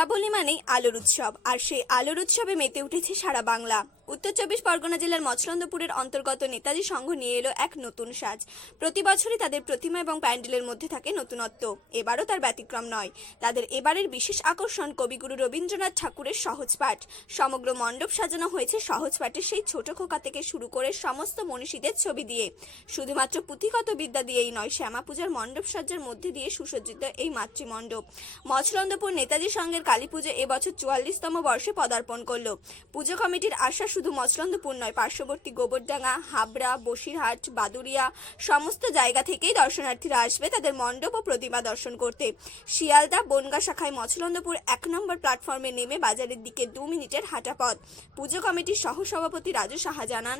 দীপাবলি মানেই আলোর উৎসব, আর সেই আলোর উৎসবে মেতে উঠেছে সারা বাংলা। উত্তর চব্বিশ পরগনা জেলার মচলন্দপুরের অন্তর্গত নেতাজি সংঘ নিয়ে এলো এক নতুন সাজ। প্রতি বছরই তাদের প্রতিমা এবং প্যান্ডেলের মধ্যে থাকে নতুনত্ব, এবারও তার ব্যতিক্রম নয়। তাদের এবারের বিশেষ আকর্ষণ কবিগুরু রবীন্দ্রনাথ ঠাকুরের সহজ পাঠ। সমগ্র মণ্ডপ সাজানো হয়েছে সহজ পাঠের সেই ছোট খোকা থেকে শুরু করে সমস্ত মনীষীদের ছবি দিয়ে। শুধুমাত্র পুঁথিগত বিদ্যা দিয়েই নয়, শ্যামা পূজার মণ্ডপ সজ্জার মধ্যে দিয়ে সুসজ্জিত এই মাতৃমণ্ডপ। মচলন্দপুর নেতাজি সংঘের কালী পুজো এবছর ৪৪তম বর্ষে পদার্পণ করলো। পুজো কমিটির আশা শুধু মচলন্দপুর নয়, পার্শ্ববর্তী গোবরডাঙ্গা, হাবড়া, বসিরহাট, বাদুড়িয়া সমস্ত জায়গা থেকেই দর্শনার্থীরা আসবে তাদের মণ্ডপ ও প্রতিমা দর্শন করতে। শিয়ালদা বনগাঁ শাখায় মচলন্দপুর ১ নম্বর প্ল্যাটফর্মে নেমে বাজারের দিকে ২ মিনিটের হাঁটা পথ। পুজো কমিটির সহসভাপতি রাজু সাহা জানান,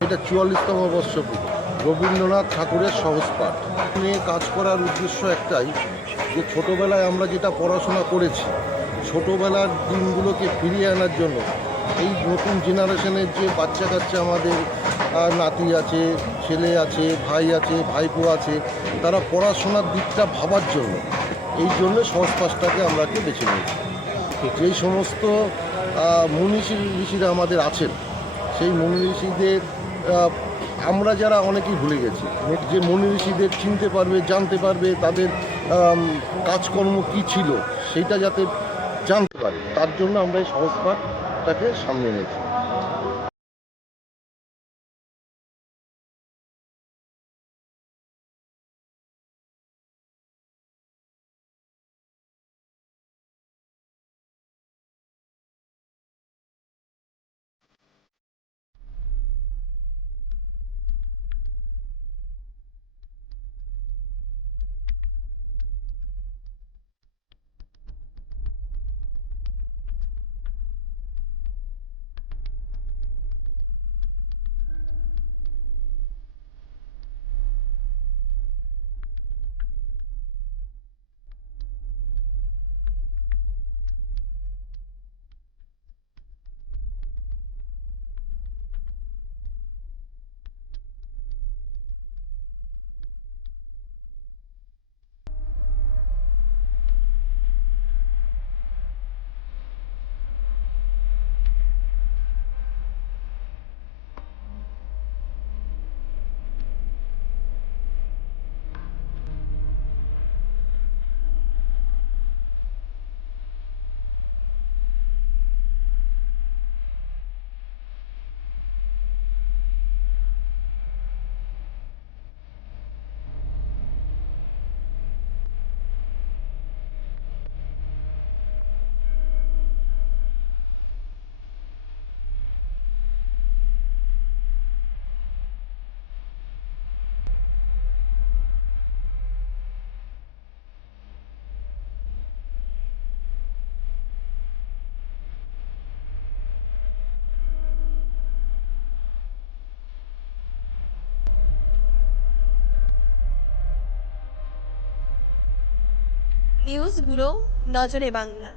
এটা ৪৪তম বর্ষ রবীন্দ্রনাথ ঠাকুরের সহজ পাঠ নিয়ে কাজ করার উদ্দেশ্য একটাই, যে ছোটোবেলায় আমরা যেটা পড়াশোনা করেছি, ছোটোবেলার দিনগুলোকে ফিরিয়ে আনার জন্য এই নতুন জেনারেশনের যে বাচ্চা কাচ্চা আমাদের নাতি আছে, ছেলে আছে, ভাই আছে, ভাইপো আছে, তারা পড়াশোনার দিকটা ভাবার জন্য এই জন্য সহজ পাঠটাকে আমরাকে বেছে নিয়েছি। যেই সমস্ত মুনি ঋষিরা আমাদের আছেন, সেই মুনি ঋষিদের আমরা যারা অনেকেই ভুলে গেছি, যে মুনি ঋষিদের চিনতে পারবে, জানতে পারবে, তাদের কাজকর্ম কী ছিল সেইটা যাতে জানতে পারে, তার জন্য আমরা এই সহজ পাঠটাকে সামনে এনেছি। নিউজ ব্যুরো, নজরে বাংলা।